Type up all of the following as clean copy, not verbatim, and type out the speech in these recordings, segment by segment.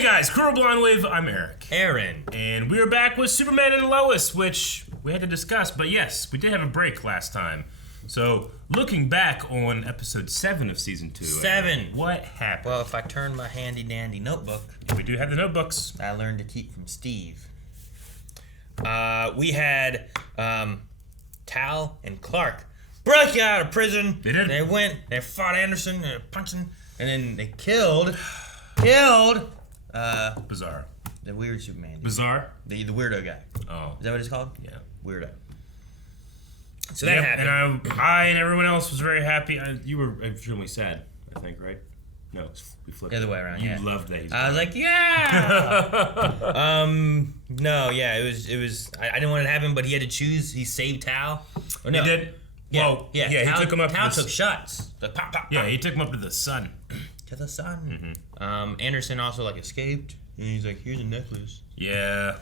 Hey guys, Crudel Wave. I'm Eric. Aaron. And we are back with Superman and Lois, which we had to discuss. But yes, we did have a break last time. So, looking back on episode 7 of season 2. 7. What happened? Well, if I turn my handy dandy notebook. We do have the notebooks. I learned to keep from Steve. We had Tal and Clark broke out of prison. They did. They fought Anderson, they punched him, and then they killed Bizarre. the weird Superman. Bizarre? The weirdo guy. Oh. Is that what it's called? Yeah. Weirdo. So that happened. And I and everyone else was very happy. You were extremely sad, I think, right? No, we flipped The other way around, You loved that. I was like, yeah! No, yeah, it was, I didn't want it to happen, but he had to choose. He saved Tal. Or no. He did? Yeah, well, yeah, he took him up Tal to the... took shots. Like, pop, pop, pop. Yeah, he took him up to the sun. To the sun. Mm-hmm. Anderson also, escaped. And he's like, here's a necklace. Yeah.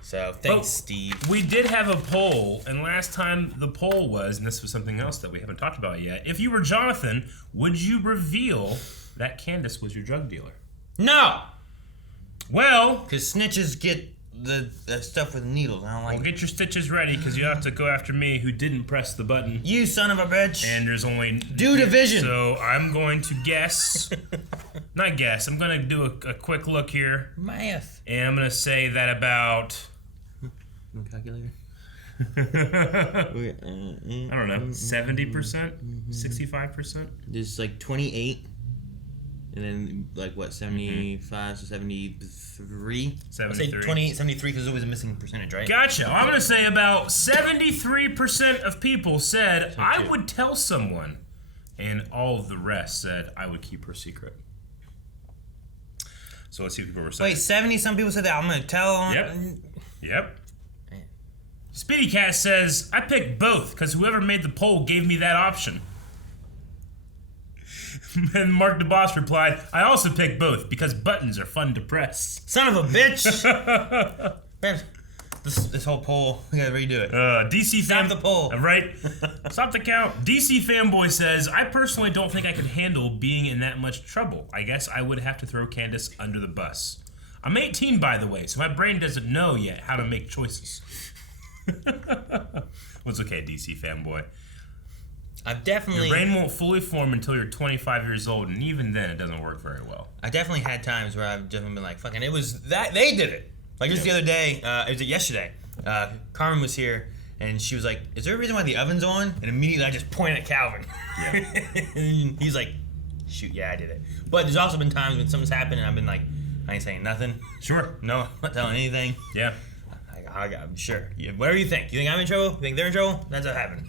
So, thanks, Steve. We did have a poll, and last time the poll was, and this was something else that we haven't talked about yet, if you were Jonathan, would you reveal that Candace was your drug dealer? No! Well... Because snitches get the stuff with needles. I don't like Well, get your stitches ready, because you have to go after me, who didn't press the button. You son of a bitch! And there's only... Do division! So, I'm going to guess... Not guess, I'm going to do a quick look here. Math. And I'm going to say that about... Calculator. I don't know, 70%? 65%? There's 28. And then, 75 to 73? 73. I'd say 28, 73 because there's always a missing percentage, right? Gotcha. Well, I'm going to say about 73% of people said, I would tell someone. And all of the rest said, I would keep her secret. So let's see what people were saying. Wait, 70 some people said that I'm going to tell. Yep. Speedy Cat says, I picked both because whoever made the poll gave me that option. And Mark DeBoss replied, I also picked both because buttons are fun to press. Son of a bitch! Man, this whole poll, we gotta redo it. DC Stop the poll. Right? Stop the count. DC Fanboy says, I personally don't think I could handle being in that much trouble. I guess I would have to throw Candace under the bus. I'm 18, by the way, so my brain doesn't know yet how to make choices. Well, it's okay, DC Fanboy. I've definitely... Your brain won't fully form until you're 25 years old, and even then, it doesn't work very well. I definitely had times where I've definitely been like, fucking, it was that, they did it. Just the other day, it was yesterday, Carmen was here, and she was like, is there a reason why the oven's on? And immediately I just pointed at Calvin. Yeah. And he's like, shoot, yeah, I did it. But there's also been times when something's happened, and I've been like, I ain't saying nothing. Sure. No, I'm not telling anything. Yeah. I'm sure. Whatever you think. You think I'm in trouble? You think they're in trouble? That's what happened.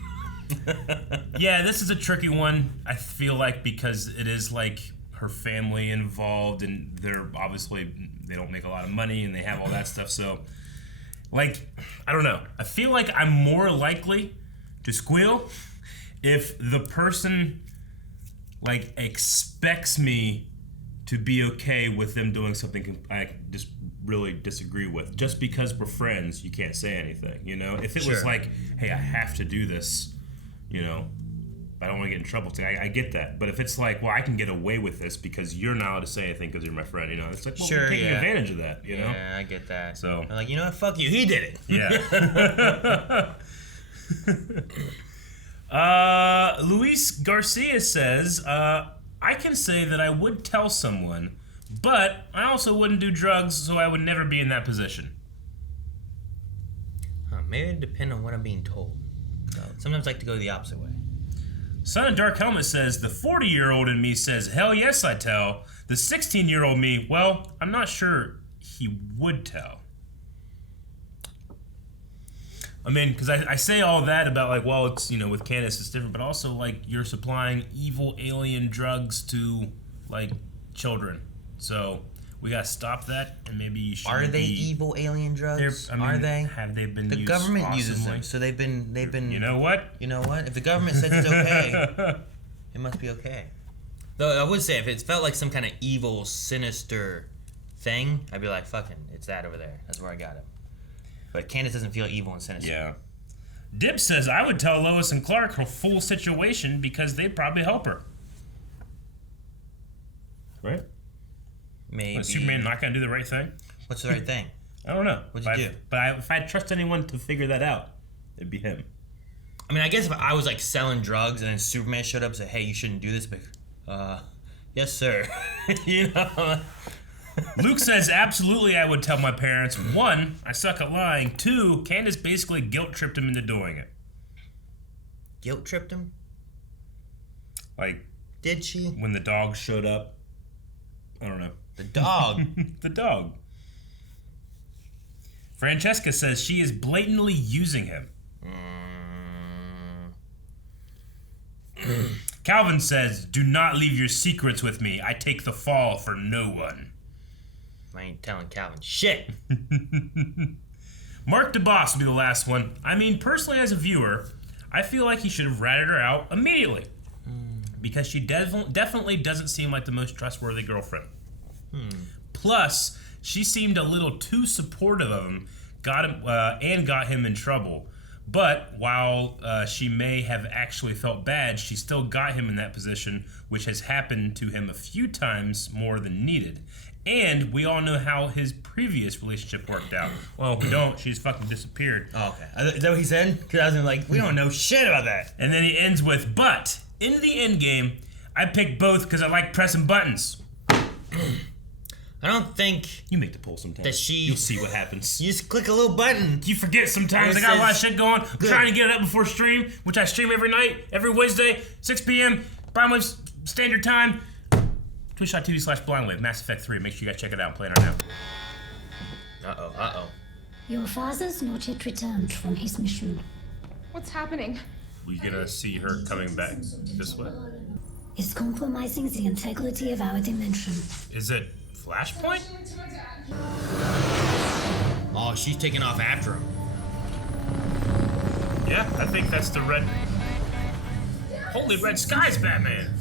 Yeah, this is a tricky one, I feel like, because it is her family involved, and they're obviously, they don't make a lot of money, and they have all that stuff, so, I don't know. I feel like I'm more likely to squeal if the person, expects me to be okay with them doing something I just really disagree with. Just because we're friends, you can't say anything, If it was hey, I have to do this, I don't want to get in trouble today. I get that. But if it's well, I can get away with this because you're not allowed to say anything because you're my friend, It's well, sure, we're taking advantage of that, Yeah, I get that. So I'm like, you know what? Fuck you. He did it. Yeah. Luis Garcia says, I can say that I would tell someone, but I also wouldn't do drugs, so I would never be in that position. Maybe it depends on what I'm being told. Sometimes I like to go the opposite way. Son of Dark Helmet says, the 40-year-old in me says, hell yes, I tell. The 16-year-old me, well, I'm not sure he would tell. I mean, because I say all that about, well, it's, with Candace it's different, but also, you're supplying evil alien drugs to, children. So, we gotta stop that, and maybe you should. Are they evil alien drugs? Are they? Have they been used? The government awesomely? uses them, so they've been. You know what? You know what? If the government says it's okay, it must be okay. Though I would say, if it felt like some kind of evil, sinister thing, I'd be like, fucking, it's that over there. That's where I got it. But Candace doesn't feel evil and sinister. Yeah. Dib says, I would tell Lois and Clark her full situation because they'd probably help her. Right? Maybe. Was Superman not gonna do the right thing? What's the right thing? I don't know. What'd you do? But if I trust anyone to figure that out, it'd be him. I mean, I guess if I was like selling drugs and then Superman showed up and said, "Hey, you shouldn't do this," but yes, sir. You know. Luke says, absolutely, I would tell my parents. 1, I suck at lying. 2, Candace basically guilt-tripped him into doing it. Guilt-tripped him? Like, did she? When the dog showed up. I don't know. The dog? The dog. Francesca says she is blatantly using him. Calvin says, do not leave your secrets with me. I take the fall for no one. I ain't telling Calvin shit. Mark DeBoss will be the last one. I mean, personally as a viewer, I feel like he should have ratted her out immediately. Because she definitely doesn't seem like the most trustworthy girlfriend. Plus, she seemed a little too supportive of him, got him in trouble. But while she may have actually felt bad, she still got him in that position, which has happened to him a few times more than needed. And we all know how his previous relationship worked out. Well, we don't. She's fucking disappeared. Oh, okay. Is that what he said? Because I was like, we don't know shit about that. And then he ends with, but in the end game, I picked both because I like pressing buttons. I don't think you make the poll sometimes. That you'll see what happens. You just click a little button. You forget sometimes. I got a lot of shit going. I'm trying to get it up before stream, which I stream every night, every Wednesday, 6 p.m. Blindwave Standard Time. Twitch.tv/Blindwave. Mass Effect 3. Make sure you guys check it out and play it right now. Uh-oh. Your father's not yet returned from his mission. What's happening? We're gonna see her coming back this way. It's compromising the integrity of our dimension. Is it Flashpoint? Oh, she's taking off after him. Yeah, I think that's the red... Holy red skies, Batman!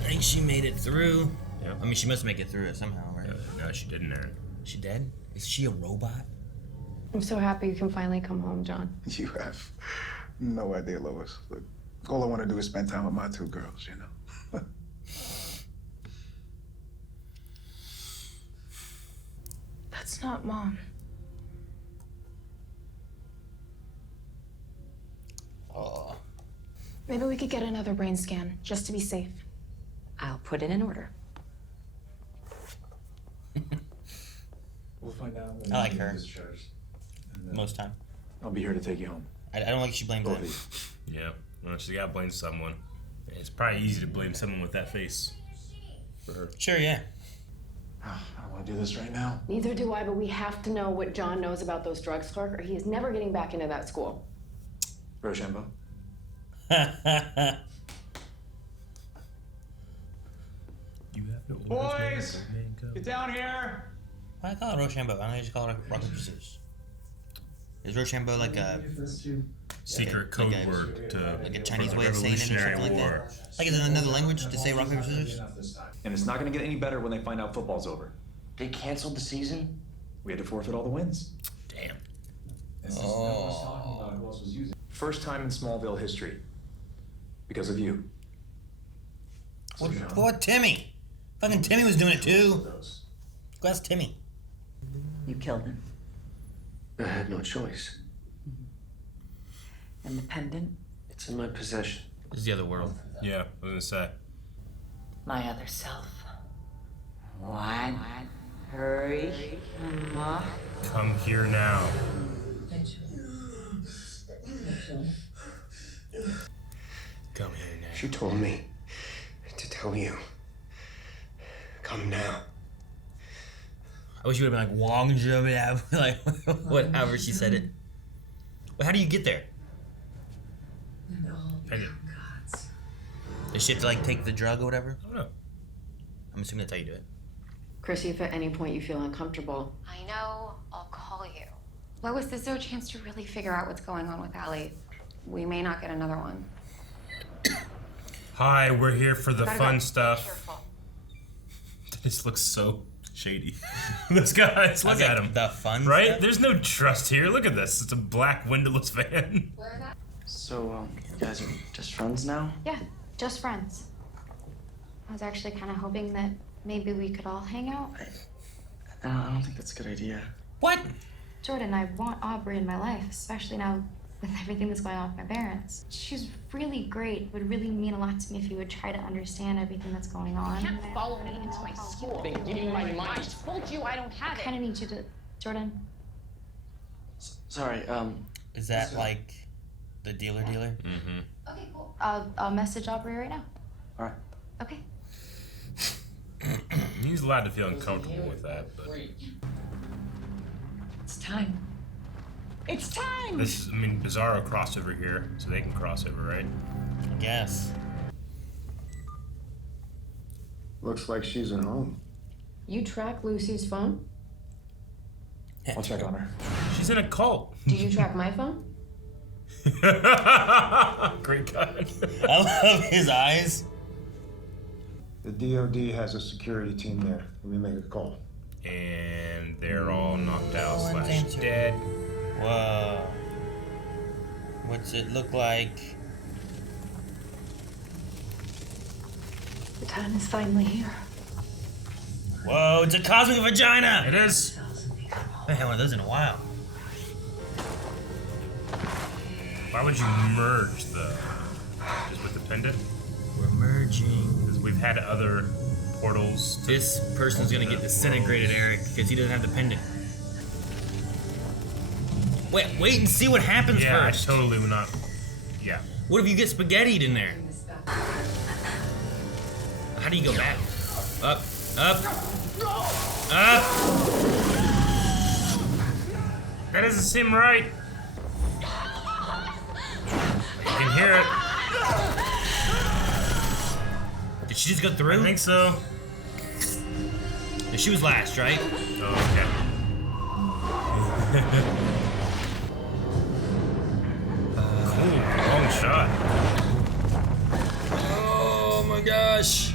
I think she made it through. Yep. I mean, she must make it through it somehow, right? No, she didn't, Aaron. She dead? Is she a robot? I'm so happy you can finally come home, John. You have no idea, Lois. Look, all I want to do is spend time with my 2 girls, you know? That's not Mom. Oh. Maybe we could get another brain scan, just to be safe. I'll put it in order. We'll find out. I like her. Most time. I'll be here to take you home. I don't like she blames him. Yeah, well, she gotta blame someone. It's probably easy to blame someone with that face. For her. Sure, yeah. I don't want to do this right now. Neither do I, but we have to know what John knows about those drugs, Clark, or he is never getting back into that school. Rochambeau? Boys, get down here. Why I call it Rochambeau? I don't just call it rock, paper, scissors. Is Rochambeau like a secret code word to like a Chinese way of saying it or something like that? Like is it another language to say rock, paper, scissors? And it's not going to get any better when they find out football's over. They canceled the season? We had to forfeit all the wins. Damn. Oh. First time in Smallville history. Because of you. What Timmy? Fucking Timmy was doing it too. Go ask Timmy. You killed him. I had no choice. And the pendant? It's in my possession. This is the other world. Yeah, I was gonna say. My other self. What? Hurry. Come here now. Come here now. She told me to tell you. Come now. I wish you would have been like Wong Zhuo, like whatever she said it. But how do you get there? Does she have to like take the drug or whatever? I don't know. I'm assuming that's how you do it. Chrissy, if at any point you feel uncomfortable, I know. I'll call you. Lois, there's no chance to really figure out what's going on with Allie. We may not get another one. Hi, we're here for the fun stuff. Careful. This looks so shady. Those guys, look at him. The fun right? stuff? There's no trust here. Look at this. It's a black windowless van. So, you guys are just friends now? Yeah, just friends. I was actually kind of hoping that maybe we could all hang out. I don't think that's a good idea. What? Jordan, I want Aubrey in my life, especially now with everything that's going on with my parents. She's really great. It would really mean a lot to me if you would try to understand everything that's going on. You can't follow me into my school. Then give me my money. I told you I don't have I it. kind of need you to, Jordan. Sorry, Is that like the dealer? Mm-hmm. Okay, cool. I'll message Aubrey right now. All right. Okay. He's allowed to feel uncomfortable with that, but It's time. It's time! this is, I mean, Bizarro crossed over here, so they can cross over, right? I guess. Looks like she's at home. You track Lucy's phone? I'll check on her. She's in a cult. Do you track my phone? Great cut. I love his eyes. The DOD has a security team there. Let me make a call. And they're all knocked out Oh, slash thank you. dead. Whoa. What's it look like? The time is finally here. Whoa, it's a cosmic vagina! It is. I haven't had one of those in a while. Why would you merge the just with the pendant? We're merging. Because we've had other portals. This person's gonna get disintegrated, Eric, because he doesn't have the pendant. Wait and see what happens Yeah, first. I totally would not. Yeah. What if you get spaghettied in there? How do you go back? Up. That doesn't seem right. You can hear it. Did she just go through? I think so. And she was last, right? Oh, okay. Cool. Long shot. Oh my gosh.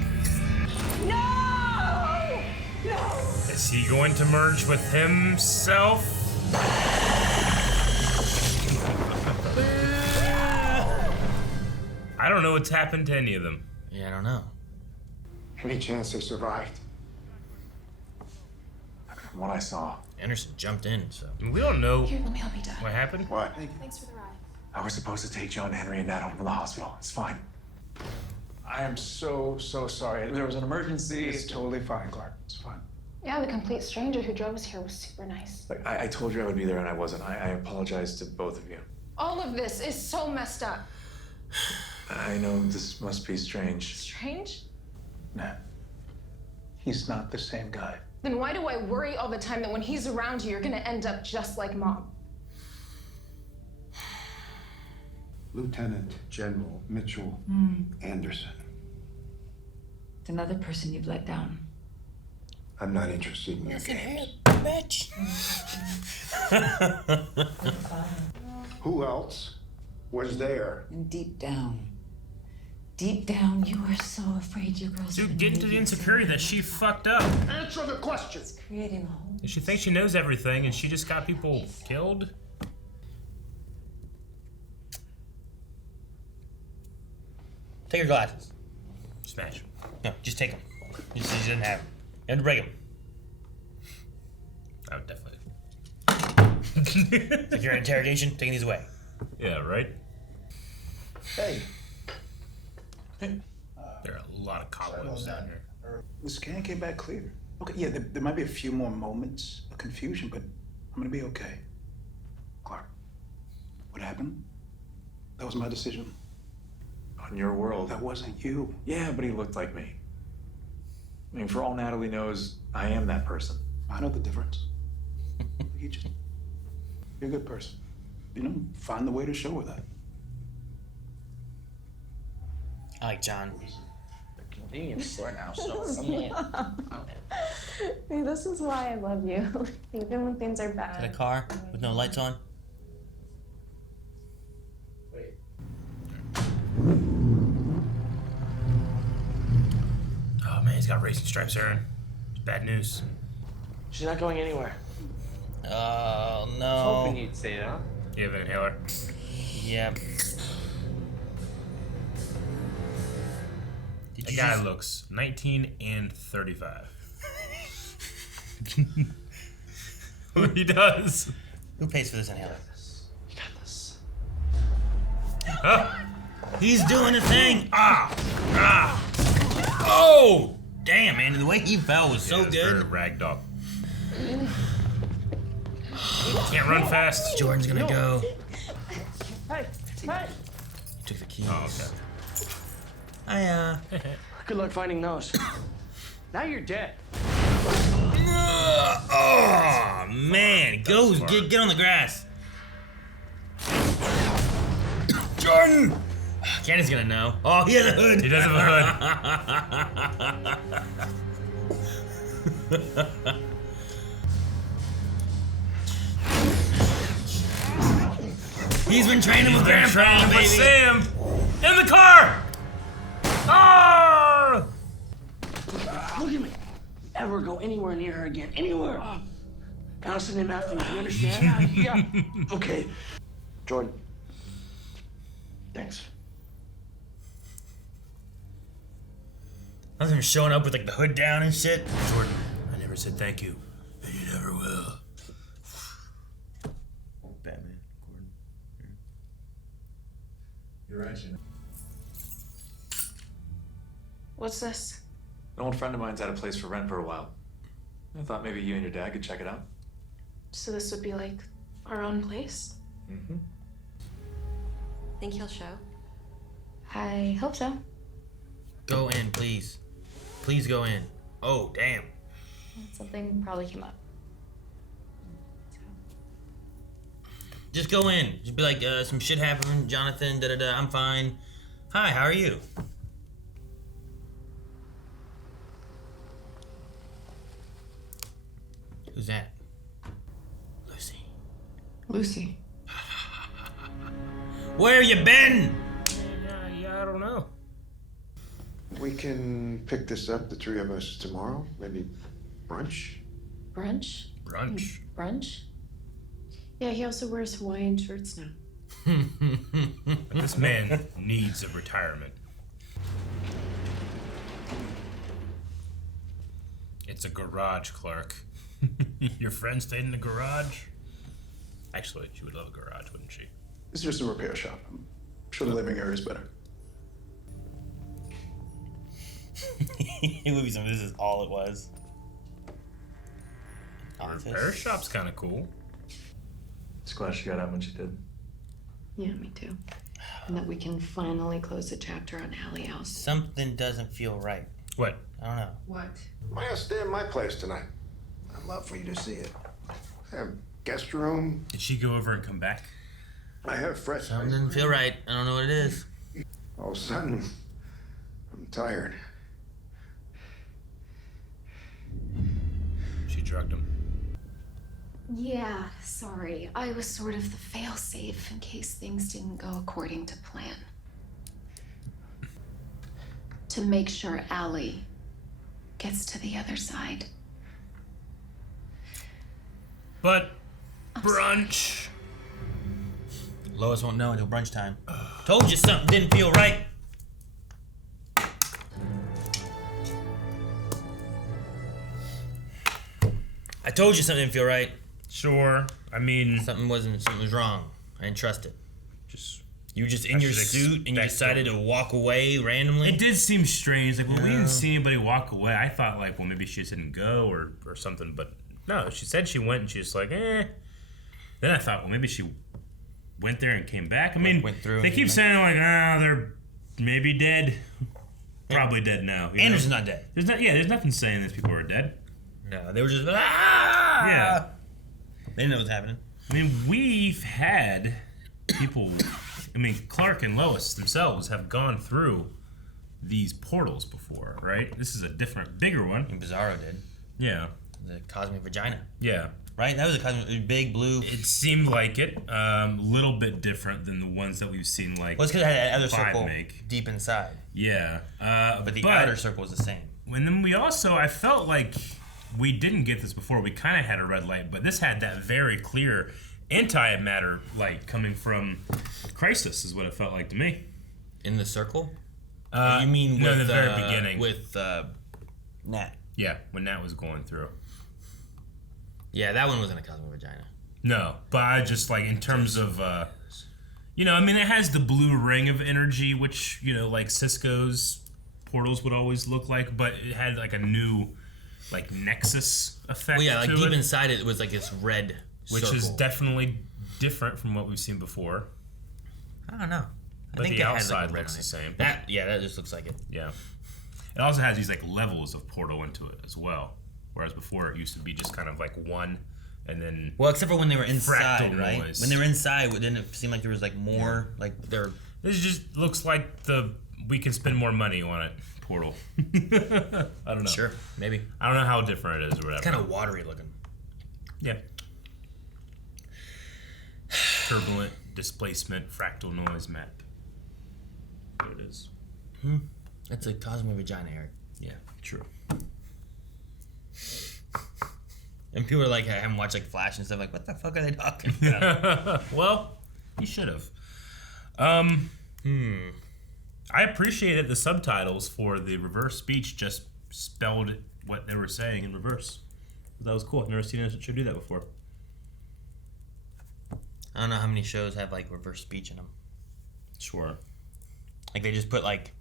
Is he going to merge with himself? I don't know what's happened to any of them. Yeah, I don't know. Any chance they survived? From what I saw. Anderson jumped in, so. I mean, we don't know Here, let me help you, Dad. what happened. What? Thanks for the ride. I was supposed to take John, Henry, and Nat home from the hospital. It's fine. I am so sorry. There was an emergency. It's totally fine, Clark. It's fine. Yeah, the complete stranger who drove us here was super nice. Like, I told you I would be there and I wasn't. I apologize to both of you. All of this is so messed up. I know this must be strange. Strange? Nat, he's not the same guy. Then why do I worry all the time that when he's around you, you're gonna end up just like Mom? Lieutenant General Mitchell Anderson. It's another person you've let down. I'm not interested in your games. Bitch. Who else was there? And deep down, you are so afraid your girls. Dude, get into the insecurity that she fucked up. Answer the question. Creating a whole. She thinks she knows everything and she just got people killed. Take your glasses. Smash. No, just take them. You didn't have them. You have to break them. I would definitely. If you're in interrogation, taking these away. Yeah, right? Hey. There are a lot of cobwebs down here. The scan came back clear. Okay, yeah, there might be a few more moments of confusion, but I'm gonna be okay. Clark, what happened? That was my decision. On your world. That wasn't you. Yeah, but he looked like me. I mean, for all Natalie knows, I am that person. I know the difference. You're a good person. You know, find the way to show her that. I like John. Convenience store now, so Hey, this is why I love you. Even when things are Is that a bad. car with no lights on? Oh man, he's got racing stripes, Aaron. It's bad news. she's not going anywhere. Oh Hoping no. you'd say that. You have an inhaler? Yeah. Did The guy looks 19 and 35. He does. Who pays for this inhaler? You got this. He's doing a thing. Oh, damn, man! The way he fell was so good. Ragdoll. Can't run fast. Jordan's gonna go. Hey! Took the keys. Oh, okay. Good luck finding those. Now you're dead. Oh man, go get on the grass. Jordan. Candace's gonna know. Oh, he has a hood. He does have a hood. He's been training with Grandpa, baby. Sam in the car. Oh! Look at me. Ever go anywhere near her again? Anywhere. Allison and Matthew, you understand? Yeah. Okay. Jordan. Thanks. I was him showing up with like the hood down and shit. Jordan, I never said thank you, and you never will. Batman, Gordon. You're right, Shannon. What's this? An old friend of mine's had a place for rent for a while. I thought maybe you and your dad could check it out. So this would be like our own place? Mm-hmm. Think he'll show? I hope so. Go in, please. Please go in. Oh, damn. Something probably came up. Just go in. Just be like, some shit happened, Jonathan, da-da-da, I'm fine. Hi, how are you? Who's that? Lucy. Lucy. Where you been? Yeah, I don't know. We can pick this up, the three of us, tomorrow. Maybe brunch? Brunch? Brunch. Brunch? Yeah, he also wears Hawaiian shirts now. This man needs a retirement. It's a garage, Clark. Your friend stayed in the garage? Actually, she would love a garage, wouldn't she? It's just a repair shop. I'm sure the living area is better. It would be something. This is all it was. Repair shop's kind of cool. Just glad she got out when she did. Yeah, me too. And that we can finally close the chapter on Hallie House. Something doesn't feel right. What? I don't know. What? Why not stay in my place tonight? I'd love for you to see it. I have guest room. Did she go over and come back? I have fresh. Something doesn't feel right. I don't know what it is. All of a sudden, I'm tired. She drugged him. Yeah, sorry. I was sort of the failsafe in case things didn't go according to plan. To make sure Allie gets to the other side. But brunch. Lois won't know until brunch time. Told you something didn't feel right. I told you something didn't feel right. Sure. I mean, something was wrong. I didn't trust it. Just you were just in your suit and you decided to walk away randomly. It did seem strange. Like when we didn't see anybody walk away, I thought like, well, maybe she just didn't go or something. But no, she said she went and she was like, eh. Then I thought, well, maybe she went there and came back. I mean, went through they keep saying like, they're maybe dead. Probably dead now. Anderson's not dead. There's nothing saying these people are dead. No, they were just yeah. They didn't know what was happening. I mean, we've had people. I mean, Clark and Lois themselves have gone through these portals before, right? This is a different, bigger one. And Bizarro did. Yeah. The cosmic vagina. Yeah. Right? That was a cosmic, big blue. It seemed like it. Little bit different than the ones that we've seen, like. Well, it's because it had that other circle make. deep inside. Yeah. But the outer circle was the same. And then we also, I felt like we didn't get this before. We kind of had a red light, but this had that very clear antimatter light coming from Crisis, is what it felt like to me. In the circle? You mean no, with the very beginning with Nat? Yeah, when Nat was going through. Yeah, that one wasn't a cosmic vagina. No, but I just like in terms of, you know, I mean, it has the blue ring of energy, which you know, like Cisco's portals would always look like, but it had like a new, like Nexus effect. Well, yeah, like to deep it, inside it was like this red which circle. is definitely different from what we've seen before. I don't know. But the it had, outside like, red looks on the it. same. That just looks like it. Yeah. It also has these like levels of portal into it as well, whereas before it used to be just kind of like one, and then well, except for when they were inside, fractal right? noise. When they were inside, didn't it seem like there was like more, like there? This just looks like the we can spend more money on it portal. I don't know. Sure, maybe. I don't know how different it is or whatever. It's kind of watery looking. Yeah. Turbulent displacement fractal noise map. There it is. That's a cosmic vagina, Eric. Yeah, true. And people are like, I haven't watched like Flash and stuff. Like, what the fuck are they talking about? Well, you should have. I appreciated the subtitles for the reverse speech just spelled what they were saying in reverse. That was cool. I've never seen a show do that before. I don't know how many shows have like reverse speech in them. Sure. Like they just put like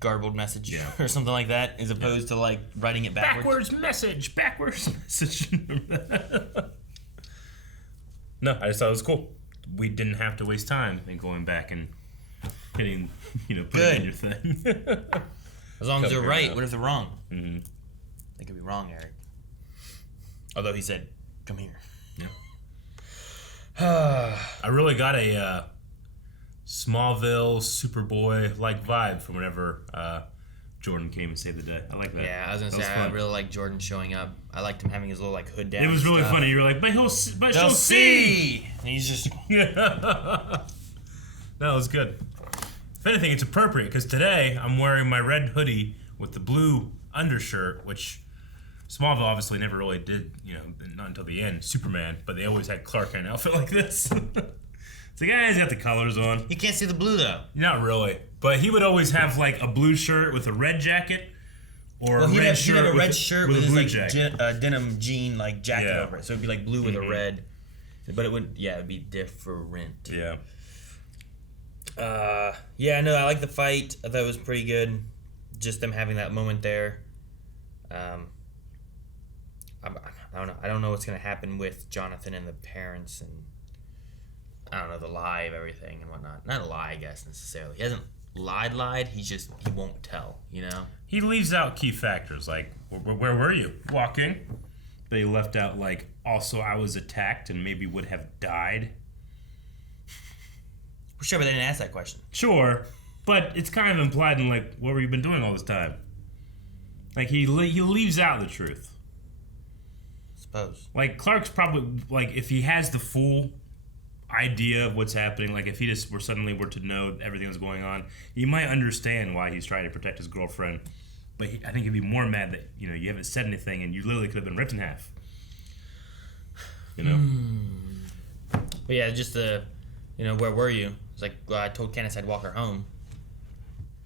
garbled message or something like that, as opposed to like writing it backwards. Backwards message. No, I just thought it was cool. We didn't have to waste time in going back and hitting, putting in your thing. As long as they're right. What if they're wrong? Mm-hmm. They could be wrong, Eric. Although he said, "Come here." Yeah. I really got a Smallville Superboy like vibe from whenever Jordan came and saved the day. I like that. Yeah, I was gonna say I really like Jordan showing up. I liked him having his little like hood down. It was really funny. You were like, "But she'll see." And he's just that was good. If anything, it's appropriate because today I'm wearing my red hoodie with the blue undershirt, which Smallville obviously never really did. Not until the end. Superman, but they always had Clark in an outfit like this. It's like, he's got the colors on. You can't see the blue though. Not really, but he would always have like a blue shirt with a red jacket, or a red shirt. He'd have a red shirt with his like denim jean like jacket over it, so it'd be like blue with a red. But it'd be different. Yeah. No, I like the fight. I thought it was pretty good. Just them having that moment there. I don't know. I don't know what's gonna happen with Jonathan and the parents, and I don't know the lie of everything and whatnot. Not a lie, I guess necessarily. He hasn't lied. He won't tell. He leaves out key factors like where were you walking? But he left out like also I was attacked and maybe would have died. Sure, but they didn't ask that question. Sure, but it's kind of implied in like what have you been doing all this time? Like he leaves out the truth. Suppose. Like Clark's probably like if he has the full idea of what's happening, like if he just were to know everything that's going on, you might understand why he's trying to protect his girlfriend. But I think he'd be more mad that you haven't said anything and you literally could have been ripped in half. But yeah, just where were you? It's like, well, I told Candace I'd walk her home.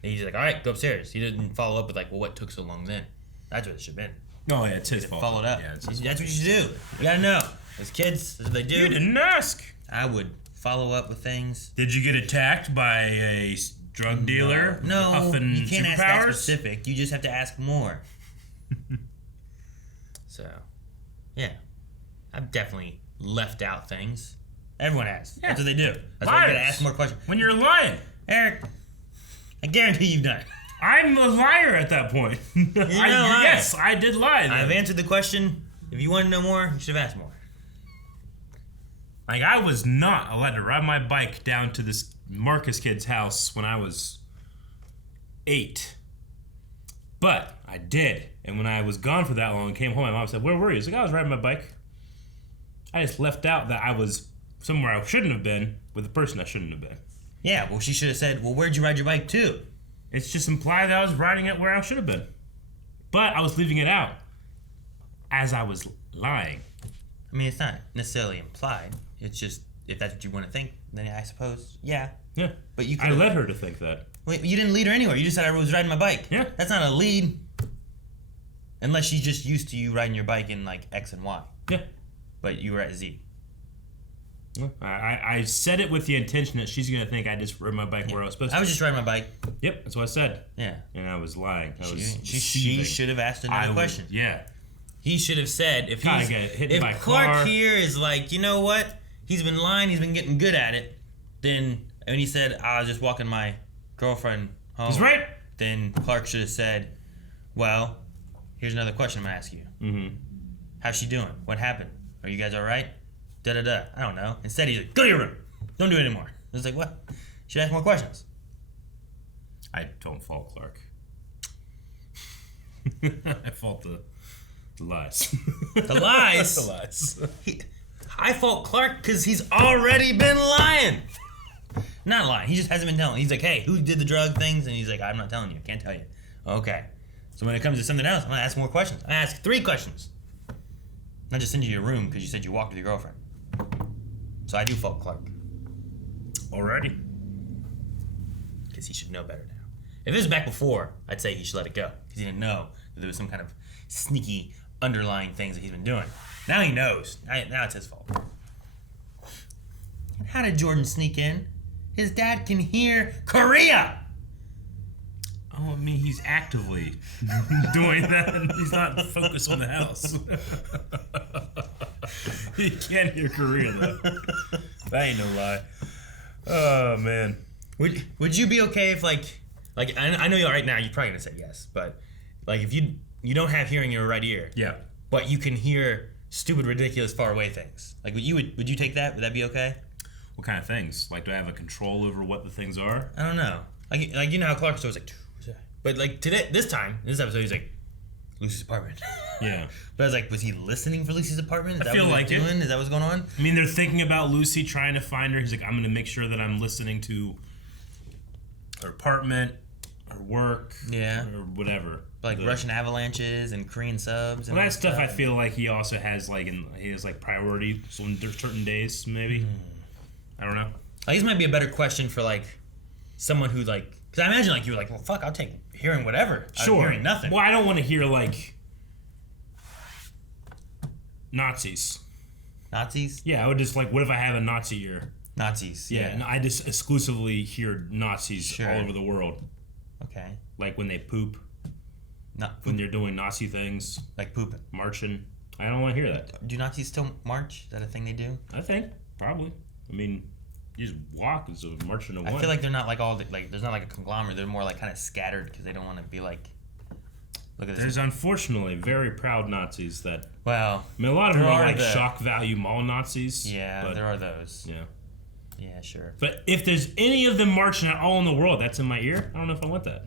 And he's like, all right, go upstairs. He didn't follow up with like, well, what took so long then? That's what it should have been. Oh yeah, it's his fault. Followed up. Yeah, that's what you should do. You gotta know. As kids, that's what they do. You didn't ask. I would follow up with things. Did you get attacked by a drug dealer? No, you can't ask that specific. You just have to ask more. So, yeah. I've definitely left out things. Everyone has. Yeah. That's what they do. That's why you gotta ask more questions. When you're lying. Eric, I guarantee you've done it. I'm a liar at that point. Yes, I did lie. Then. I've answered the question. If you want to know more, you should have asked more. Like, I was not allowed to ride my bike down to this Marcus kid's house when I was 8. But I did. And when I was gone for that long and came home, my mom said, where were you? I was like, I was riding my bike. I just left out that I was somewhere I shouldn't have been with a person I shouldn't have been. Yeah, well, she should have said, well, where'd you ride your bike to? It's just implied that I was riding it where I should have been. But I was leaving it out as I was lying. I mean, it's not necessarily implied. It's just, if that's what you want to think, then I suppose, yeah. Yeah. But you I led her to think that. Wait, you didn't lead her anywhere. You just said I was riding my bike. Yeah. That's not a lead. Unless she's just used to you riding your bike in like X and Y. Yeah. But you were at Z. I said it with the intention that she's going to think I just rode my bike where I was supposed to. I was just riding my bike. Yep, that's what I said. Yeah. And I was lying. She should have asked another question. Yeah. He should have said, if Clark Clark here is like, you know what? He's been lying, he's been getting good at it. Then, and he said, I was just walking my girlfriend home. That's right. Then Clark should have said, well, here's another question I'm going to ask you. Mm-hmm. How's she doing? What happened? Are you guys all right? Da-da-da. I don't know. Instead, he's like, go to your room. Don't do it anymore. I was like, what? Should ask more questions. I don't fault Clark. I fault the lies. The lies? The lies. I fault Clark because he's already been lying. Not lying. He just hasn't been telling. He's like, hey, who did the drug things? And he's like, I'm not telling you. I can't tell you. Okay. So when it comes to something else, I'm going to ask more questions. I ask 3 questions. Not just send you to your room because you said you walked with your girlfriend. So I do fault Clark. Alrighty. Because he should know better now. If it was back before, I'd say he should let it go. Because he didn't know that there was some kind of sneaky underlying things that he's been doing. Now he knows. Now it's his fault. And how did Jordan sneak in? His dad can hear Korea! Oh, I mean, he's actively doing that, and he's not focused on the house. He can't hear Korea, though. That ain't no lie. Oh, man. Would you be okay if, like I know you right now, you're probably going to say yes, but, like, if you don't have hearing in your right ear. Yeah. But you can hear stupid, ridiculous, far away things. Like, would you take that? Would that be okay? What kind of things? Like, do I have a control over what the things are? I don't know. Like you know how Clark's always like, but like today, this episode, he's like, Lucy's apartment. Yeah. But I was like, was he listening for Lucy's apartment? Is I feel like it. Is that what's going on? I mean, they're thinking about Lucy, trying to find her. He's like, I'm going to make sure that I'm listening to her apartment, her work, or whatever. Like Russian avalanches and Korean subs. And that stuff, I feel like he also has he has priority on certain days, maybe. I don't know. Like, this might be a better question for like someone who like, because I imagine like you were like, well, fuck, I'll take hearing whatever. Sure. I'm hearing nothing. Well, I don't want to hear like Nazis. Nazis? Yeah, I would just like, what if I have a Nazi ear? Nazis. Yeah, and I just exclusively hear Nazis all over the world. Okay. Like when they poop. When they're doing Nazi things. Like pooping. Marching. I don't want to hear that. Do Nazis still march? Is that a thing they do? I think. Probably. I mean, you just walk instead of marching to one. I feel like they're not like like there's not like a conglomerate. They're more like kind of scattered because they don't want to be like. Look at this. There's unfortunately very proud Nazis that. Well, I mean, a lot of them are like shock value mall Nazis. Yeah, but, there are those. Yeah. Yeah, sure. But if there's any of them marching at all in the world, that's in my ear. I don't know if I want that.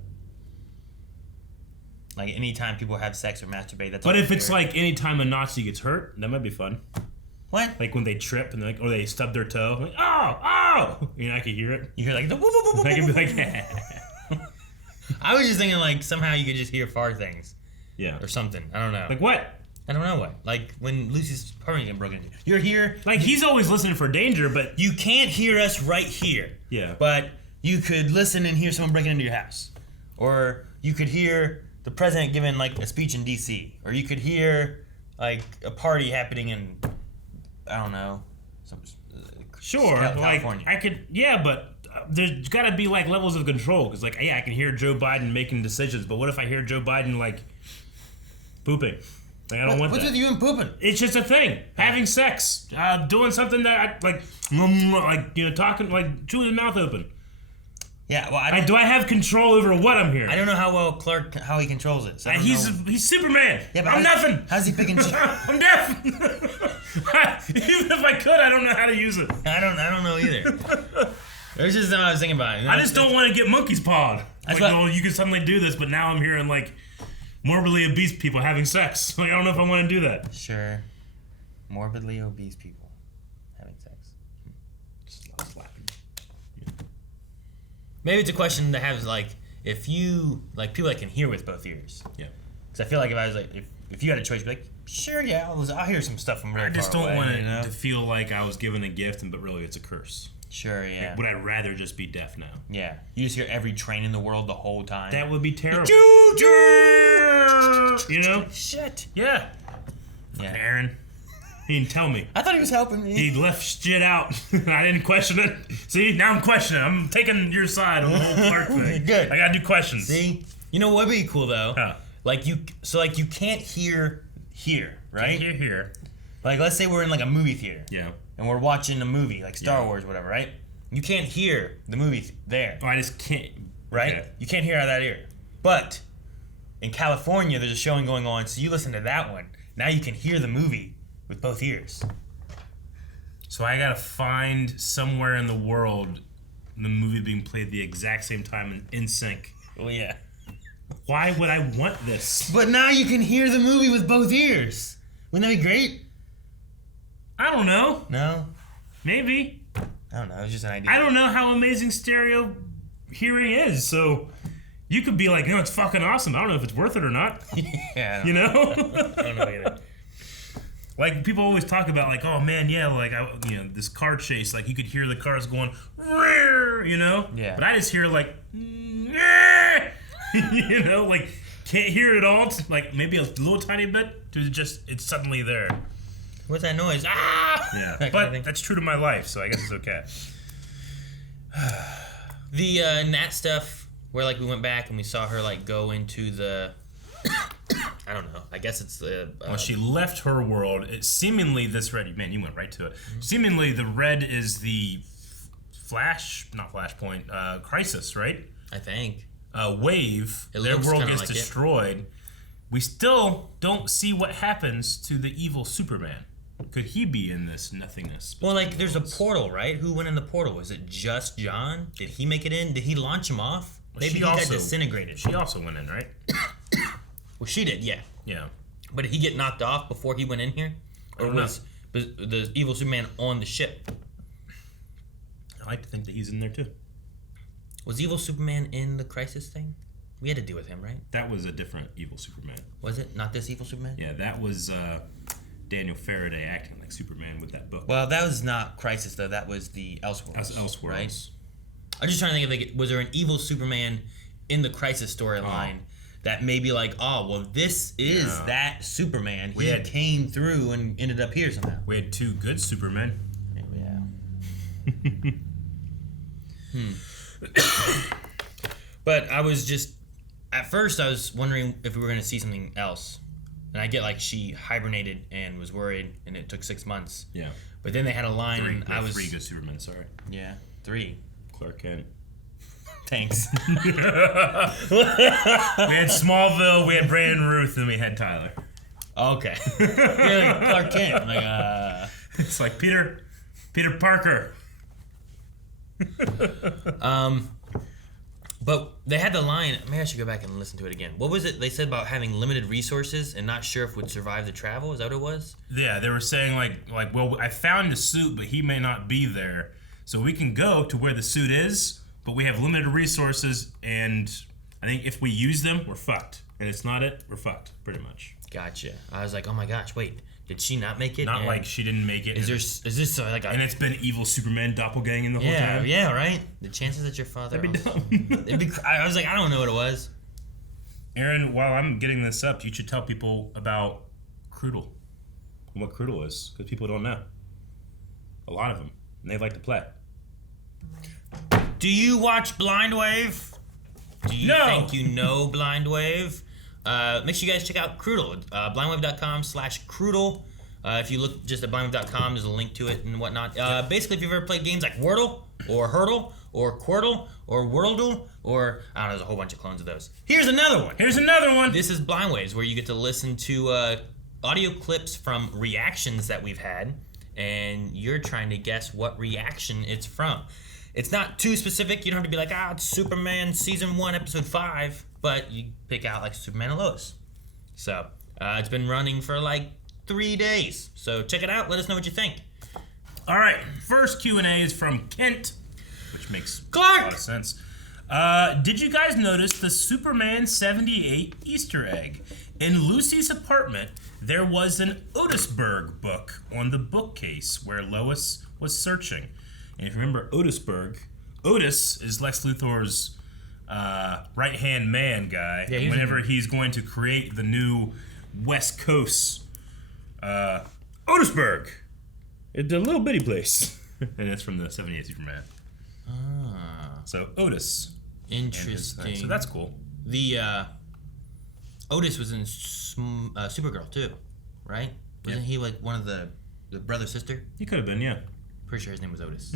Like anytime people have sex or masturbate, that's. But if it's like anytime a Nazi gets hurt, that might be fun. What? Like when they trip and or they stub their toe. Like, oh! You know, I can hear it. You hear like the whoop, whoop, whoop, I can be like, I was just thinking like somehow you could just hear far things. Yeah. Or something. I don't know. Like what? I don't know what. Like when Lucy's apartment getting broken into. You're here. Like he's always listening for danger, but you can't hear us right here. Yeah. But you could listen and hear someone breaking into your house. Or you could hear the president giving like a speech in DC. Or you could hear like a party happening in, I don't know, some sure, California. Like I could, yeah, but there's got to be like levels of control because like, yeah, I can hear Joe Biden making decisions, but what if I hear Joe Biden like pooping? Like I don't want that. What's with you and pooping? It's just a thing. Having sex, doing something that I like you know, talking like chewing his mouth open. Yeah, well, do I have control over what I'm hearing? I don't know how well Clark how he controls it. So he's Superman. Yeah, but I'm nothing. How's he picking? I'm deaf. Even if I could, I don't know how to use it. I don't know either. It was just something I was thinking about. You know, I just don't want to get monkey's pawed. Like, well, you can suddenly do this, but now I'm hearing like morbidly obese people having sex. Like I don't know if I want to do that. Sure. Morbidly obese people having sex. Just slapping. Maybe it's a question that has like if you like people that can hear with both ears. Yeah. Because I feel like if I was like if you had a choice, you'd be like, sure, yeah, I'll hear some stuff from really I just far don't away, want you know? to feel like I was given a gift, but really it's a curse. Sure, yeah. Like, would I rather just be deaf now? Yeah. You just hear every train in the world the whole time. That would be terrible. You know? Shit. Yeah. Yeah. Aaron. He didn't tell me. I thought he was helping me. He left shit out. I didn't question it. See, now I'm questioning. I'm taking your side on the whole Clark thing. Good. I gotta do questions. See? You know what would be cool though? Huh. Like you can't hear here, right? Can't hear here. Like let's say we're in like a movie theater. Yeah. And we're watching a movie like Star Wars, whatever, right? You can't hear the movie there. Oh, I just can't. Right? Okay. You can't hear out of that ear. But in California, there's a showing going on, so you listen to that one. Now you can hear the movie with both ears. So I gotta find somewhere in the world the movie being played the exact same time in sync. Well, yeah. Why would I want this? But now you can hear the movie with both ears. Wouldn't that be great? I don't know. No? Maybe. I don't know. It's just an idea. I don't know how amazing stereo hearing is, so you could be like, no, it's fucking awesome. I don't know if it's worth it or not. Yeah. You know? I don't know either. Like, people always talk about, like, oh, man, yeah, like, this car chase, like, you could hear the cars going, you know? Yeah. But I just hear, like, you know, like, can't hear it at all. It's like, maybe a little tiny bit. It's suddenly there. What's that noise? Ah! Yeah. That kind of But thing. that's true to my life, so I guess it's okay. The Nat stuff, where, like, we went back and we saw her, like, go into the... I don't know. I guess it's the... When she left her world, it seemingly this red... Man, you went right to it. Mm-hmm. Seemingly, the red is the Crisis, right? I think. Wave. It Their looks world kinda gets like it. destroyed. We still don't see what happens to the evil Superman. Could he be in this nothingness? Well, like, there's a portal, right? Who went in the portal? Was it just John? Did he make it in? Did he launch him off? Maybe he got disintegrated. She also went in, right? Well, she did, yeah. Yeah. But did he get knocked off before he went in here? Or was the evil Superman on the ship? I like to think that he's in there, too. Was evil Superman in the Crisis thing? We had to deal with him, right? That was a different evil Superman. Was it? Not this evil Superman? Yeah, that was Daniel Faraday acting like Superman with that book. Well, that was not Crisis, though. That was the Elseworlds. Elseworlds. Right? I'm just trying to think of, like, was there an evil Superman in the Crisis storyline that maybe, like, oh, well, this is that Superman. He came through and ended up here somehow. We had two good Supermen. Yeah. But I was just... At first, I was wondering if we were going to see something else. And I get, like, she hibernated and was worried, and it took 6 months. Yeah. But then they had a line, and I was... 3 good Supermen, sorry. Yeah, 3. Clark Kent. Thanks. We had Smallville, we had Brandon Ruth, and we had Tyler. Okay. You're like Clark Kent. Like, It's like Peter Parker. But they had the line, maybe I should go back and listen to it again. What was it they said about having limited resources and not sure if we'd survive the travel? Is that what it was? Yeah, they were saying like, well, I found the suit, but he may not be there. So we can go to where the suit is, but we have limited resources, and I think if we use them, we're fucked. And it's not it, we're fucked, pretty much. Gotcha. I was like, oh my gosh, wait, did she not make it? Not like she didn't make it. Is this like a... And it's been evil Superman doppelganging the whole time? Yeah, right? The chances that your father... That'd be dumb. I was like, I don't know what it was. Aaron, while I'm getting this up, you should tell people about Crudel. And what Crudel is, because people don't know. A lot of them. And they like to play. Do you watch Blind Wave? Do you think you know Blind Wave? Make sure you guys check out Crudel. Blindwave.com/Crudel. If you look just at blindwave.com, there's a link to it and whatnot. Basically, if you've ever played games like Wordle, or Hurdle, or Quirtle, or Worldle, or I don't know, there's a whole bunch of clones of those. Here's another one. This is Blind Waves, where you get to listen to audio clips from reactions that we've had, and you're trying to guess what reaction it's from. It's not too specific. You don't have to be like, it's Superman Season 1, Episode 5. But you pick out, like, Superman Lois. So, it's been running for, like, 3 days. So, check it out. Let us know what you think. All right. First Q&A is from Kent, which makes a lot of sense. Did you guys notice the Superman 78 Easter egg? In Lucy's apartment, there was an Otisburg book on the bookcase where Lois was searching. And if you remember Otisburg, Otis is Lex Luthor's right-hand man guy. Yeah, whenever he's going to create the new West Coast Otisburg. It's a little bitty place. And it's from the 78th Superman. So Otis. Interesting. So that's cool. The Otis was in Supergirl too, right? Wasn't he like one of the brother sister? He could have been, yeah. Pretty sure his name was Otis.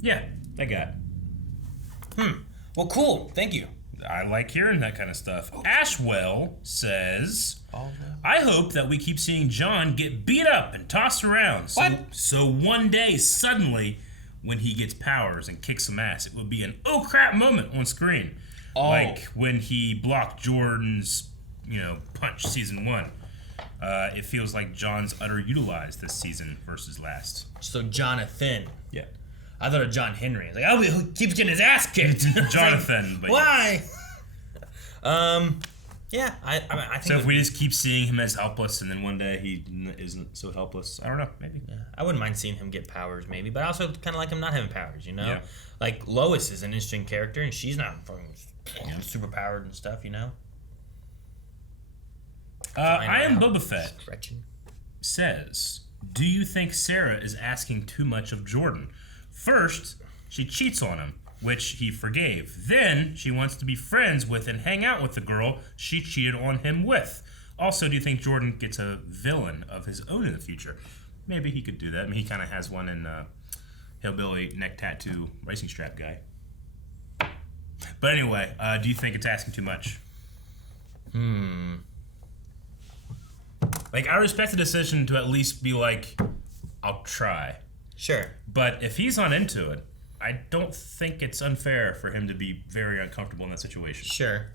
Yeah, that guy. Well, cool. Thank you. I like hearing that kind of stuff. Ashwell says, I hope that we keep seeing John get beat up and tossed around. So one day, suddenly, when he gets powers and kicks some ass, it will be an oh crap moment on screen. Like when he blocked Jordan's, punch season 1. It feels like John's underutilized this season versus last. So Jonathan. Yeah. I thought of John Henry. I was like, he keeps getting his ass kicked. Jonathan. Like, why? Yeah, I think. So if we just keep seeing him as helpless, and then one day he isn't so helpless, I don't know. Maybe. Yeah, I wouldn't mind seeing him get powers, maybe, but I also kind of like him not having powers. Yeah. Like Lois is an interesting character, and she's not fucking super powered and stuff. I am Boba Fett. Says, do you think Sarah is asking too much of Jordan? First, she cheats on him, which he forgave. Then, she wants to be friends with and hang out with the girl she cheated on him with. Also, do you think Jordan gets a villain of his own in the future? Maybe he could do that. I mean, he kind of has one in Hillbilly Neck Tattoo Racing Strap guy. But anyway, do you think it's asking too much? Like, I respect the decision to at least be like, I'll try. Sure. But if he's not into it, I don't think it's unfair for him to be very uncomfortable in that situation. Sure.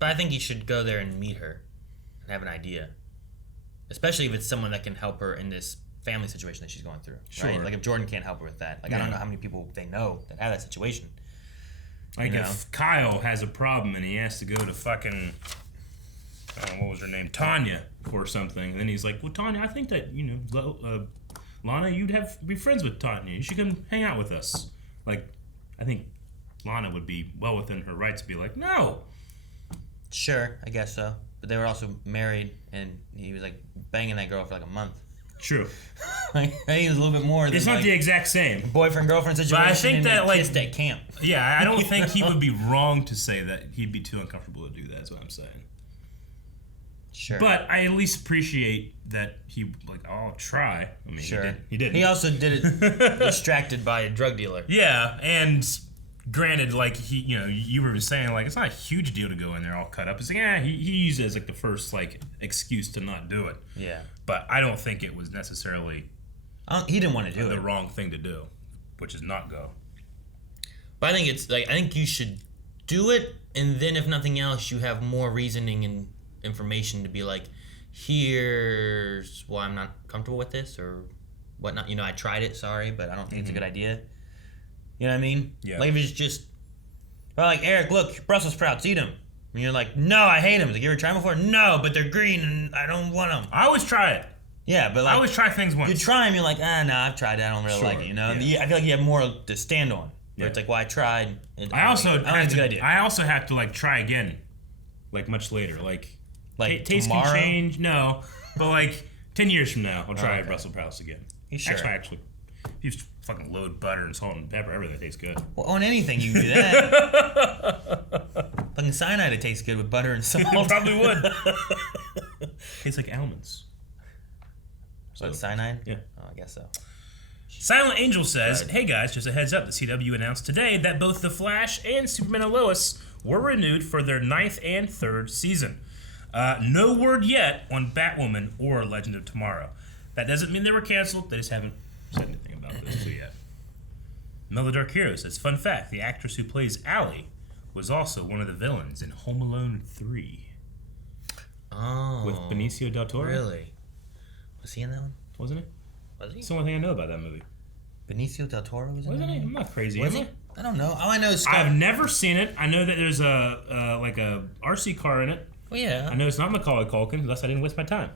But I think he should go there and meet her and have an idea. Especially if it's someone that can help her in this family situation that she's going through. Sure. Right? Like if Jordan can't help her with that. Like I don't know how many people they know that have that situation. Like if Kyle has a problem and he has to go to fucking, what was her name? Tanya or something. And then he's like, well, Tanya, I think that, Lana, you'd be friends with Tanya. You should come hang out with us. Like, I think Lana would be well within her rights to be like, no. Sure, I guess so. But they were also married, and he was like banging that girl for like a month. True. I think it was a little bit more than it's not the exact same boyfriend-girlfriend situation. But I think that kissed at camp. Yeah, I don't think he would be wrong to say that he'd be too uncomfortable to do that. That's what I'm saying. Sure. But I at least appreciate that he I'll try. I mean, sure. He did. He also did it distracted by a drug dealer. Yeah, and granted, you were saying it's not a huge deal to go in there all cut up. It's like, he used it as the first excuse to not do it. Yeah. But I don't think it was necessarily. He didn't want to do the wrong thing to do, which is not go. But I think it's I think you should do it, and then if nothing else, you have more reasoning and information to be like, here's why I'm not comfortable with this or whatnot. I tried it, sorry, but I don't think it's a good idea. You know what I mean? Yeah. Like if it's just, Eric, look, Brussels sprouts, eat them. And you're like, no, I hate them. Like, you ever tried them before? No, but they're green and I don't want them. I always try it. Yeah, but I always try things once. You try them, you're like, no, I've tried it. I don't really like it. Yeah. I feel like you have more to stand on. Where it's like, well, I tried. And I also think it's a good idea. I also have to try again, much later. Taste tomorrow? can change. No, but 10 years from now, I'll try Brussels sprouts again. You sure? Actually, if you just fucking load butter and salt and pepper, everything tastes good. Well, on anything you can do that. Fucking cyanide, it tastes good with butter and salt. It probably would. Tastes like almonds. So cyanide? Yeah. Oh, I guess so. Silent Angel says, hey guys, just a heads up, the CW announced today that both The Flash and Superman Lois were renewed for their 9th and 3rd season. No word yet on Batwoman or Legend of Tomorrow. That doesn't mean they were canceled, they just haven't said anything about those two yet. Mellow Dark Hero says, fun fact, the actress who plays Allie was also one of the villains in Home Alone 3. Oh. With Benicio del Toro. Really? Was he in that one? Wasn't it? Was he? It's the only thing I know about that movie. Benicio del Toro was in Wasn't that he? one? I'm not crazy. Was he? I don't know. All I know is Scott. I've never seen it. I know that there's a RC car in it. Well, yeah. I know it's not Macaulay Culkin, unless I didn't waste my time.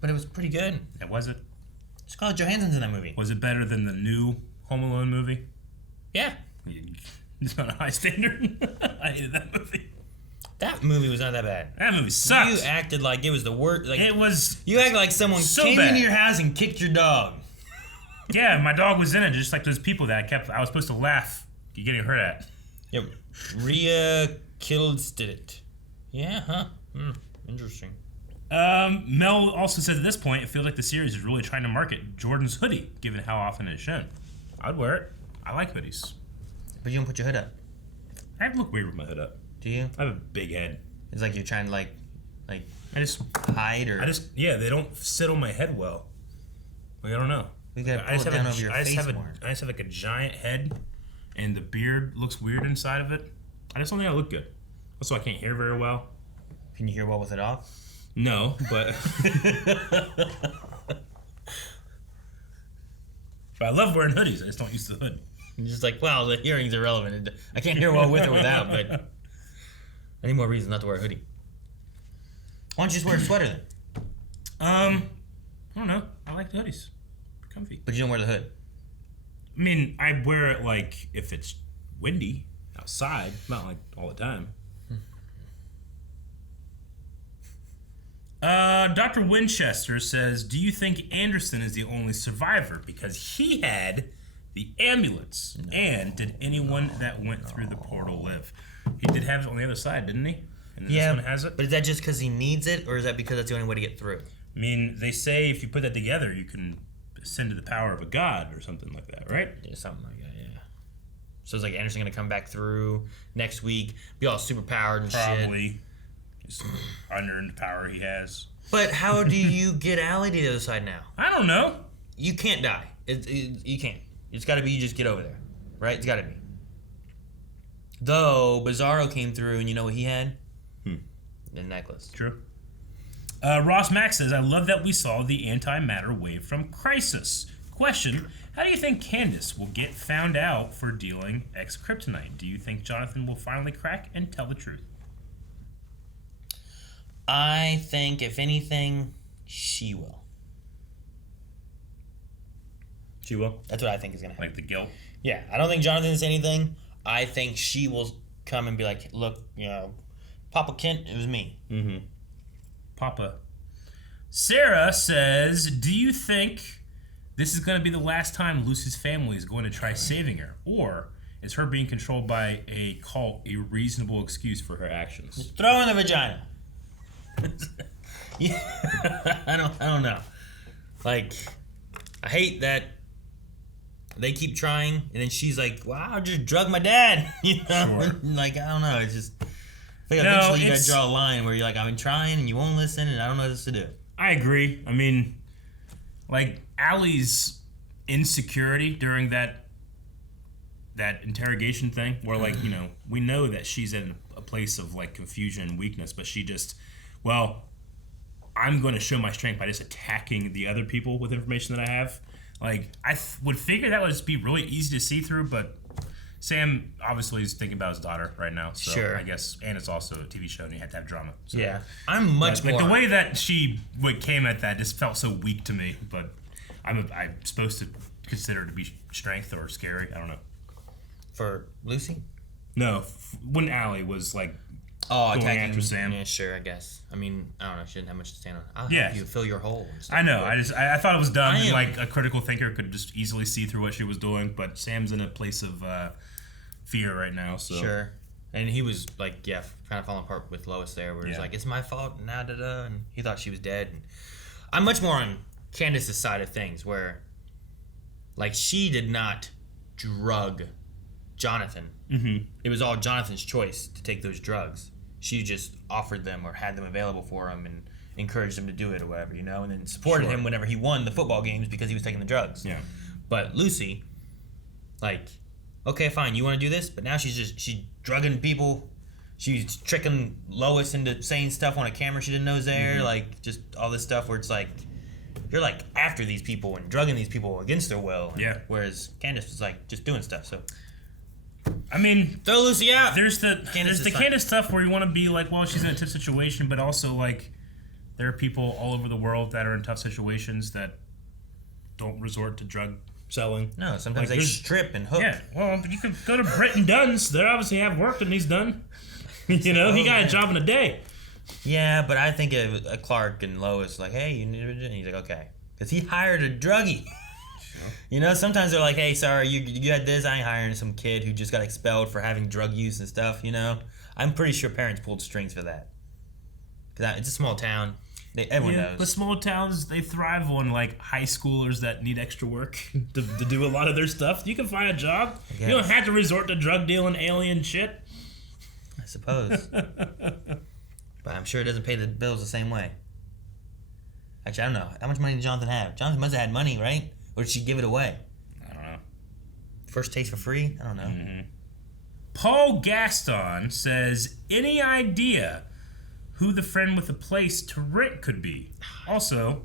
But it was pretty good. Was it? Scarlett Johansson's in that movie. Was it better than the new Home Alone movie? Yeah. It's not a high standard. I hated that movie. That movie was not that bad. That movie sucked. You acted like it was the worst. Like, it was. You acted like someone came into your house and kicked your dog. Yeah, my dog was in it, just like those people that I was supposed to laugh getting hurt at. Yep. Rhea did it. Yeah, huh? Interesting. Mel also says at this point, it feels like the series is really trying to market Jordan's hoodie, given how often it's shown. I'd wear it. I like hoodies. But you don't put your hood up. I look weird with my hood up. Do you? I have a big head. It's like you're trying to like I just hide or. They don't sit on my head well. Like, I don't know. We gotta pull it down over your face more. I just have like a giant head, and the beard looks weird inside of it. I just don't think I look good. Also, I can't hear very well. Can you hear well with it off? No, but but I love wearing hoodies. I just don't use the hood. You're just like, well, the hearing's irrelevant. I can't hear well with or without, but I need more reasons not to wear a hoodie. Why don't you just wear a sweater then? I don't know. I like the hoodies. They're comfy. But you don't wear the hood. I mean, I wear it like if it's windy outside, not like all the time. Dr. Winchester says, do you think Anderson is the only survivor because he had the ambulance? And did anyone that went through the portal live? He did have it on the other side, didn't he? And yeah, this one has it? But is that just because he needs it, or is that because that's the only way to get through? I mean, they say if you put that together, you can ascend to the power of a god or something like that, right? Yeah, something like that, yeah. So it's like Anderson going to come back through next week, be all super powered and Probably. shit. Just unearned power he has. But how do you get Allie to the other side now? I don't know. You can't die. You can't. It's got to be you just get over there, right? It's got to be. Though Bizarro came through, and you know what he had? The necklace. True. Ross Max says, I love that we saw the antimatter wave from Crisis. Question, how do you think Candace will get found out for dealing X-Kryptonite? Do you think Jonathan will finally crack and tell the truth? I think, if anything, she will. She will? That's what I think is going to happen. Like the guilt? Yeah, I don't think Jonathan says anything. I think she will come and be like, look, you know, Papa Kent, it was me. Mm-hmm. Papa. Sarah says, do you think this is going to be the last time Lucy's family is going to try saving her? Or is her being controlled by a cult a reasonable excuse for her actions? Just throw in the vagina. Yeah, I don't know. Like, I hate that they keep trying, and then she's like, "Wow, I just drug my dad." You know, Sure. Like, I don't know. It's just, I think eventually you gotta draw a line where you're like, "I've been trying, and you won't listen, and I don't know what else to do." I agree. I mean, like Allie's insecurity during that interrogation thing, where like we know that she's in a place of like confusion and weakness, but she just, well, I'm going to show my strength by just attacking the other people with information that I have. Like, I would figure that would just be really easy to see through, but Sam obviously is thinking about his daughter right now. So Sure. I guess, and it's also a TV show and you have to have drama. So. Yeah. I'm much more... Like, the way that she came at that just felt so weak to me, but I'm supposed to consider it to be strength or scary. I don't know. For Lucy? No, when Allie was, like, going attacking after Sam. Yeah, sure, I guess. I mean, I don't know. She didn't have much to stand on. I'll Yeah. help you fill your hole. And stuff. I know. I thought it was dumb. And, like, a critical thinker could just easily see through what she was doing. But Sam's in a place of fear right now. So Sure. And he was like, yeah, kind of falling apart with Lois there, where he's like, "It's my fault," and and he thought she was dead. And I'm much more on Candace's side of things, where, like, she did not drug Jonathan. Mm-hmm. It was all Jonathan's choice to take those drugs. She just offered them or had them available for him and encouraged him to do it or whatever, and then supported him whenever he won the football games because he was taking the drugs. Yeah. But Lucy, like, okay, fine, you want to do this, but now she's drugging people. She's tricking Lois into saying stuff on a camera she didn't know was there, like, just all this stuff where it's like, you're like after these people and drugging these people against their will. Yeah. Whereas Candace was like just doing stuff. So I mean, throw Lucy out. There's the Candace stuff where you want to be like, well, she's in a tough situation, but also like there are people all over the world that are in tough situations that don't resort to drug selling. No, sometimes they strip and hook. Yeah, well, but you could go to Britt and Dunn's. They obviously have work and he's done. You know, he got a job in a day. Yeah, but I think of Clark and Lois like, hey, you need to... And he's like, okay. Because he hired a druggie. You know, sometimes they're like, hey, sorry, you had this. I ain't hiring some kid who just got expelled for having drug use and stuff, you know? I'm pretty sure parents pulled strings for that. Because it's a small town. Everyone knows. But small towns, they thrive on, like, high schoolers that need extra work to do a lot of their stuff. You can find a job. You don't have to resort to drug dealing alien shit. I suppose. But I'm sure it doesn't pay the bills the same way. Actually, I don't know. How much money did Jonathan have? Jonathan must have had money, right? Or did she give it away? I don't know. First taste for free? I don't know. Mm-hmm. Paul Gaston says, any idea who the friend with a place to rent could be? Also,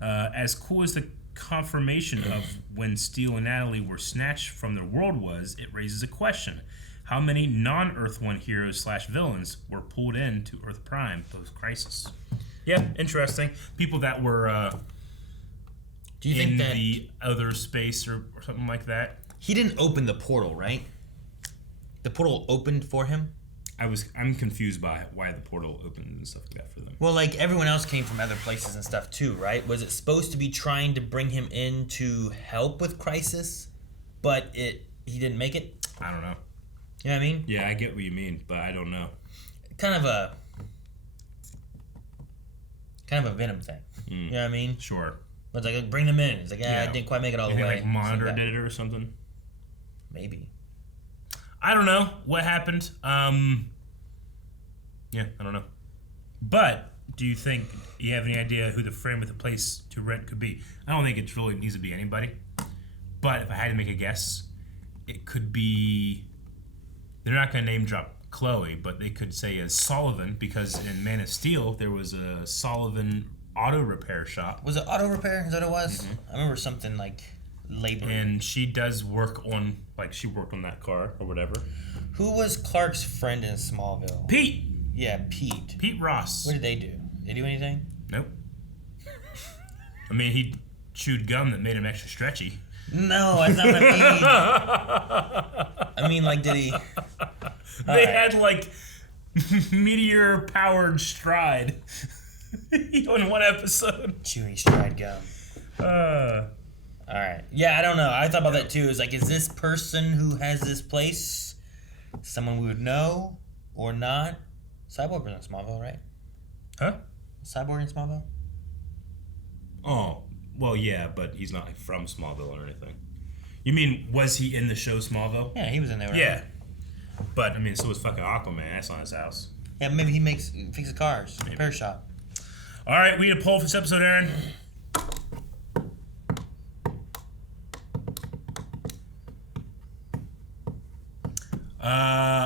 as cool as the confirmation of when Steele and Natalie were snatched from their world was, it raises a question. How many non-Earth 1 heroes / villains were pulled into Earth Prime post-crisis? Yeah, interesting. People that were Do you think that the other space or something like that. He didn't open the portal, right? The portal opened for him? I'm confused by why the portal opened and stuff like that for them. Well, like, everyone else came from other places and stuff too, right? Was it supposed to be trying to bring him in to help with Crisis, but he didn't make it? I don't know. You know what I mean? Yeah, I get what you mean, but I don't know. Kind of a Venom thing. You know what I mean? Sure. But it's like, bring them in. It's like, I didn't quite make it all the way. Like Monitor did it or something? Maybe. I don't know what happened. Yeah, I don't know. But do you think you have any idea who the friend with a place to rent could be? I don't think it really needs to be anybody. But if I had to make a guess, it could be... They're not going to name drop Chloe, but they could say a Sullivan, because in Man of Steel, there was a Sullivan auto repair shop. Was it auto repair? Is that what it was? Mm-hmm. I remember something like labor. And she does work on, like, she worked on that car or whatever. Who was Clark's friend in Smallville? Pete! Yeah, Pete. Pete Ross. What did they do? Did they do anything? Nope. I mean, he chewed gum that made him extra stretchy. No, that's not what I mean. I mean, like, did he... They had, like, meteor-powered stride in one episode. Chewy stride gum. Alright. Yeah, I don't know. I thought about that, too. It's like, is this person who has this place someone we would know or not? Cyborg was in Smallville, right? Huh? Cyborg in Smallville? Oh, well, yeah, but he's not from Smallville or anything. You mean, was he in the show Smallville? Yeah, he was in there, right? Yeah. But, I mean, so was fucking Aquaman. That's on his house. Yeah, maybe he fixes cars. Maybe. Repair shop. All right, we need a poll for this episode, Aaron.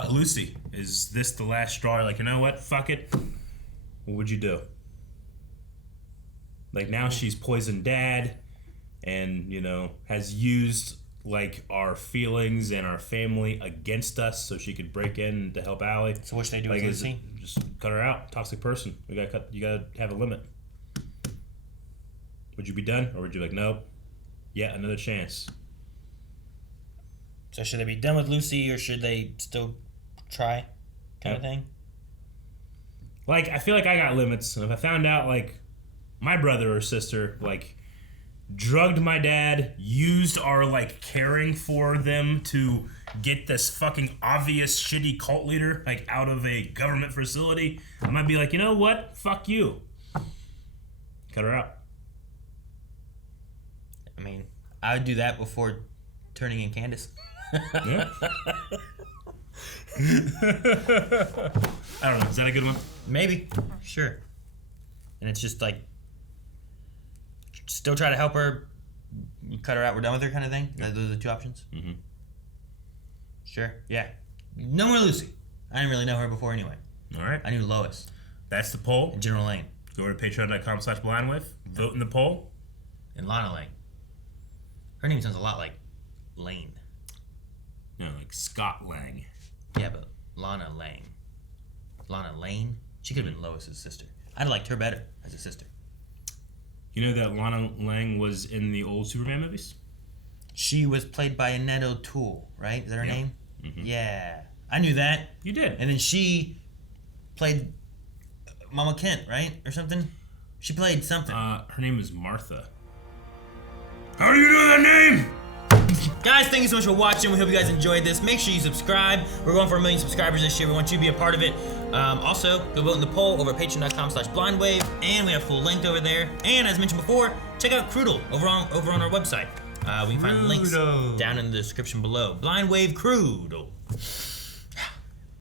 Lucy, is this the last straw? Like, you know what? Fuck it. What would you do? Like, now she's poisoned Dad and, you know, has used, like, our feelings and our family against us so she could break in to help Allie. So what should they do with Lucy? Just cut her out. Toxic person. You gotta have a limit. Would you be done? Or would you be like, nope, yeah, another chance? So should they be done with Lucy or should they still try kind of thing? Like, I feel like I got limits. And if I found out, like, my brother or sister, like, drugged my dad, used our, like, caring for them to get this fucking obvious shitty cult leader, like, out of a government facility, I might be like, you know what? Fuck you. Cut her out. I mean, I would do that before turning in Candace. Yeah. I don't know. Is that a good one? Maybe. Sure. And it's just like, still try to help her, you cut her out, we're done with her kind of thing? Yeah. Those are the two options? Mm-hmm. Sure. Yeah. No more Lucy. I didn't really know her before anyway. All right. I knew Lois. That's the poll. And General Lane. Go to patreon.com/blindwave. Vote in the poll. And Lana Lane. Her name sounds a lot like Lane. No, like Scott Lang. Yeah, but Lana Lang. Lana Lane? She could have been Lois's sister. I'd have liked her better as a sister. You know that Lana Lang was in the old Superman movies? She was played by Annette O'Toole, right? Is that her name? Mm-hmm. Yeah. I knew that. You did. And then she played Mama Kent, right? Or something? She played something. Her name is Martha. How do you know that name? Guys, thank you so much for watching. We hope you guys enjoyed this. Make sure you subscribe. We're going for 1 million subscribers this year. We want you to be a part of it. Also, go vote in the poll over at patreon.com/blindwave. And we have full length over there. And as mentioned before, check out Crudel over on our website. We can find links down in the description below. Blindwave Crudel.